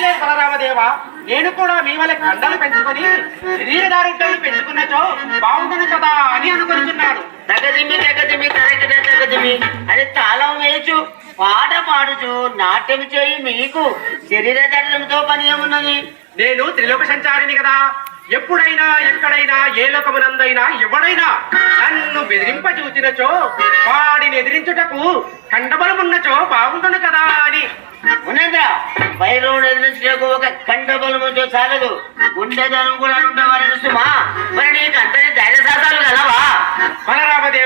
లేదు బలరామదేవ నేను కూడా మీ వల్ల కండలు పెంచుకొని శరీరదారుడ్డలు పెంచుకున్నచో బాగుండను కదా అని అనుకుంటున్నాను. తగదిమి తగదిమి కరెక్ట్ తగదిమి అని తాళం వేయచ్చు పాట పాడుచు నాట్యం చేయి మీకు శరీర దట్టంతో పని ఏమున్నది? నేను త్రిలోక సంచారిని కదా. ఎప్పుడైనా ఎక్కడైనా ఏ లోకమునందైనా ఎవడైనా నన్ను బెదిరింప చూచినచో వాడిని ఎదిరించుటకు కండబలమున్నచో బాగుండును కదా అని. ఉన్నదా? వైరవుడు ఎదిరించడానికి ఒక కండబలముతో చాలదు. గుండెదనం కూడా ఉండేవారు సుమా. మరి నీకు అంతని ధైర్య సాధాలు కలవా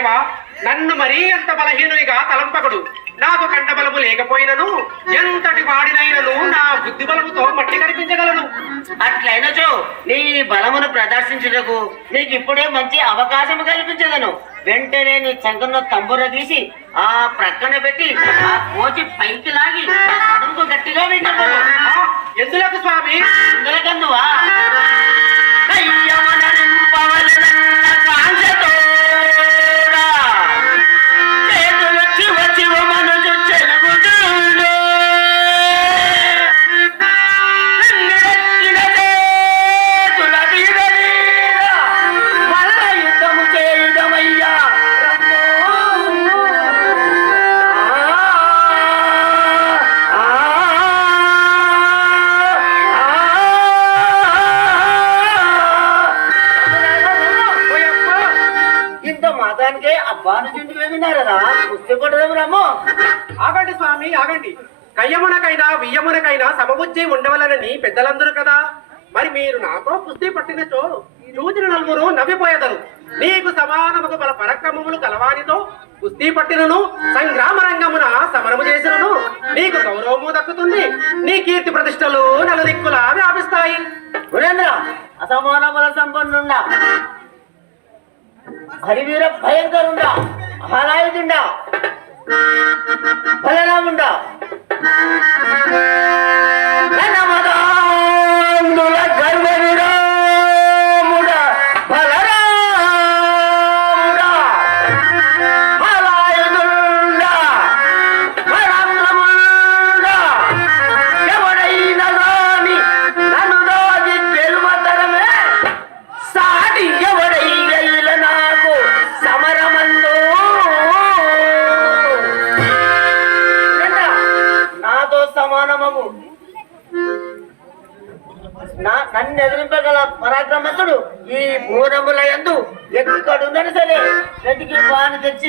బలరామదేవ నన్ను మరీ అంత బలహీనునిగా తలంపకుడు. నాకు కండబలము లేకపోయినను ఎంతటి వాడినైనను నా బుద్ధి బలముతో మట్టి కనిపించగలను అట్లయినచో నీ బలమును ప్రదర్శించుటకు నీకు ఇప్పుడే మంచి అవకాశం కల్పించదను. వెంటనే నీ చంకన్న తంబుర తీసి ఆ ప్రక్కన పెట్టి ఆ కోచి పైకి లాగి గట్టిగా వింటకు ఆ, ఎందులకు స్వామి? ఇందులకందువా మాతానికే అబ్బాను చుంటి వెళ్ళినారదా కుస్తీ కొట్టదేము రమ్మో. ఆగండి స్వామి ఆగండి. కయ్యమునకైనా వియ్యమునకైనా సమబుద్ధి ఉండవలనని పెద్దలందరూ కదా. మరి మీరు నాతో కుస్తీ పట్టినచో చూచిన నలుగురు నవ్విపోయేదరు. నీకు సమానముకు బల పరక్రమములు కలవానితో కుస్తీ పట్టినను సంగ్రామ రంగమున సమరము చేసినను. నీకు గౌరవము దక్కుతుంది. నీ కీర్తి ప్రతిష్టలు నలుదిక్కులా వ్యాపిస్తాయి. గురేంద్ర అసమాన బల సంపన్నుండా. హరివీర భయంకరుండా అహలాయుధుండా బలరాముండా. సమానమవు నన్ను ఎదిరింపగల పరాక్రమంతుడు ఈ భూరముల యందు ఎక్కడుందని సరే వెతికి బాను తెచ్చి